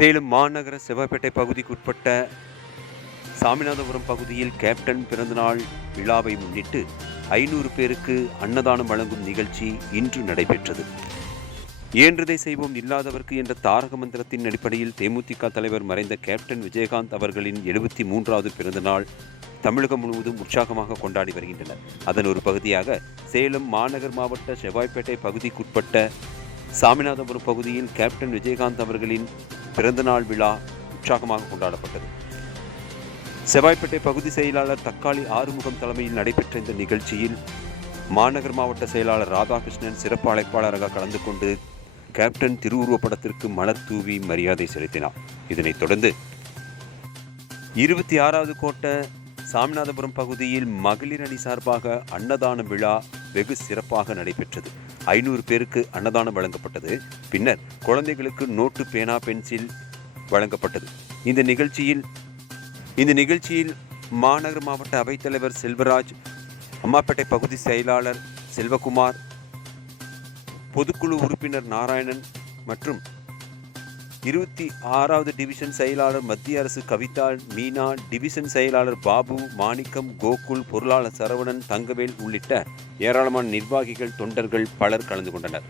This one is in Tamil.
சேலம் மாநகர செவ்வாய்ப்பேட்டை பகுதிக்குட்பட்ட சாமிநாதபுரம் பகுதியில் கேப்டன் பிறந்தநாள் விழாவை முன்னிட்டு ஐநூறு பேருக்கு அன்னதானம் வழங்கும் நிகழ்ச்சி இன்று நடைபெற்றது. இயன்றதை செய்வோம் இல்லாதவர்க்கு என்ற தாரக மந்திரத்தின் அடிப்படையில் தேமுதிக தலைவர் மறைந்த கேப்டன் விஜயகாந்த் அவர்களின் எழுபத்தி மூன்றாவது பிறந்தநாள் தமிழகம் முழுவதும் உற்சாகமாக கொண்டாடி வருகின்றனர். அதன் ஒரு பகுதியாக சேலம் மாநகர் மாவட்ட செவ்வாய்ப்பேட்டை பகுதிக்குட்பட்ட சாமிநாதபுரம் பகுதியில் கேப்டன் விஜயகாந்த் அவர்களின் பிறந்தநாள் விழா உற்சாகமாக கொண்டாடப்பட்டது. செவ்வாய்ப்பேட்டை பகுதி செயலாளர் தக்காளி ஆறுமுகம் தலைமையில் நடைபெற்ற இந்த நிகழ்ச்சியில் மாநகர் மாவட்ட செயலாளர் ராதாகிருஷ்ணன் சிறப்பு அழைப்பாளராக கலந்து கொண்டு கேப்டன் திருவுருவப்படத்திற்கு மலர் தூவி மரியாதை செலுத்தினார். இதனைத் தொடர்ந்து இருபத்தி ஆறாவது கோட்டை சாமிநாதபுரம் பகுதியில் மகளிர் அணி சார்பாக அன்னதான விழா வெகு சிறப்பாக நடைபெற்றது. ஐநூறு பேருக்கு அன்னதானம் வழங்கப்பட்டது. பின்னர் குழந்தைகளுக்கு நோட்டு பேனா பென்சில் வழங்கப்பட்டது. இந்த நிகழ்ச்சியில் இந்த நிகழ்ச்சியில் மாநகர் மாவட்ட அவைத்தலைவர் செல்வராஜ் அம்மாப்பேட்டை பகுதி செயலாளர் செல்வகுமார் பொதுக்குழு உறுப்பினர் நாராயணன் மற்றும் இருபத்தி ஆறாவது டிவிஷன் செயலாளர் மத்திய அரசு கவிதா மீனா டிவிஷன் செயலாளர் பாபு மாணிக்கம் கோகுல் பொருளாளர் சரவணன் தங்கவேல் உள்ளிட்ட ஏராளமான நிர்வாகிகள் தொண்டர்கள் பலர் கலந்து கொண்டனர்.